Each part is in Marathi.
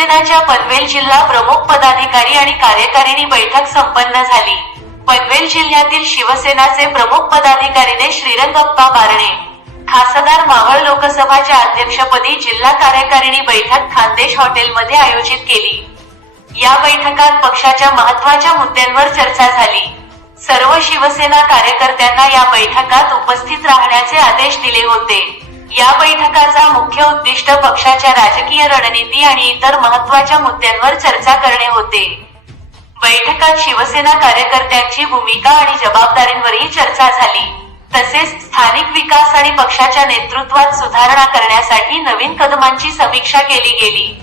शिवसेनाच्या पनवेल जिल्हा प्रमुख पदाधिकारी आणि कार्यकारिणी बैठक संपन्न झाली. पनवेल जिल्ह्यातील शिवसेनाचे प्रमुख पदाधिकारीने श्रीरंगप्पा बारणे खासदार मावळ लोकसभाच्या अध्यक्षपदी जिल्हा कार्यकारिणी बैठक खानदेश हॉटेलमध्ये आयोजित केली. या बैठकात पक्षाच्या महत्त्वाच्या मुद्द्यांवर चर्चा झाली. सर्व शिवसेना कार्यकर्त्यांना या बैठकात उपस्थित राहण्याचे आदेश दिले होते. या बैठकाचा मुख्य उद्दिष्ट पक्षाच्या राजकीय रणनीती आणि इतर महत्त्वाच्या मुद्द्यांवर चर्चा करणे होते. बैठकात शिवसेना कार्यकर्त्यांची भूमिका आणि जबाबदारींवरही चर्चा झाली. तसेच स्थानिक विकास आणि पक्षाच्या नेतृत्वात सुधारणा करण्यासाठी नवीन कदमांची समीक्षा केली गेली.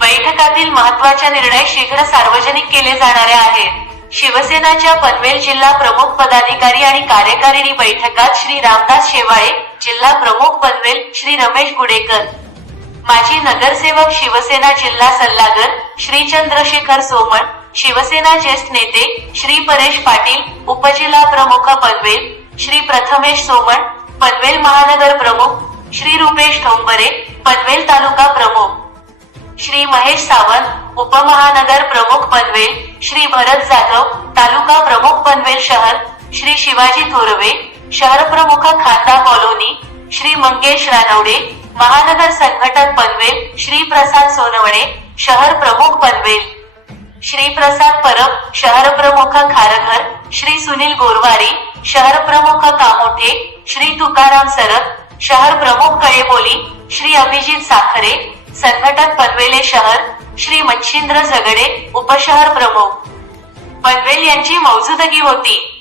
बैठकातील महत्त्वाचे निर्णय शीघ्र सार्वजनिक केले जाणारे आहेत. शिवसेनाच्या पनवेल जिल्हा प्रमुख पदाधिकारी आणि कार्यकारिणी बैठकात श्री रामदास शेवाळे जिल्हा प्रमुख पनवेल श्री रमेश गुडेकर. माजी नगरसेवक शिवसेना जिल्हा सल्लागार श्री चंद्रशेखर सोमण शिवसेना ज्येष्ठ नेते श्री परेश पाटील उपजिल्हा प्रमुख पनवेल श्री प्रथमेश सोमण पनवेल महानगर प्रमुख श्री रुपेश ठोंबरे पनवेल तालुका प्रमुख श्री महेश सावंत उपमहानगर प्रमुख पनवेल श्री भरत जाधव तालुका प्रमुख पनवेल शहर श्री शिवाजी थोरवे शहर प्रमुख खांदा कॉलोनी श्री मंगेश रानवडे महानगर संघटक पनवेल श्री प्रसाद सोनवणे शहर प्रमुख पनवेल. श्री प्रसाद परब शहर प्रमुख खारघर श्री सुनील गोरवारी शहर प्रमुख कामोठे श्री तुकाराम सरब शहर प्रमुख कळेबोली श्री अभिजित साखरे संघटक पनवेले शहर श्री मच्छिंद्र झगडे उपशहर प्रमुख. पनवेल यांची मौजूदगी होती.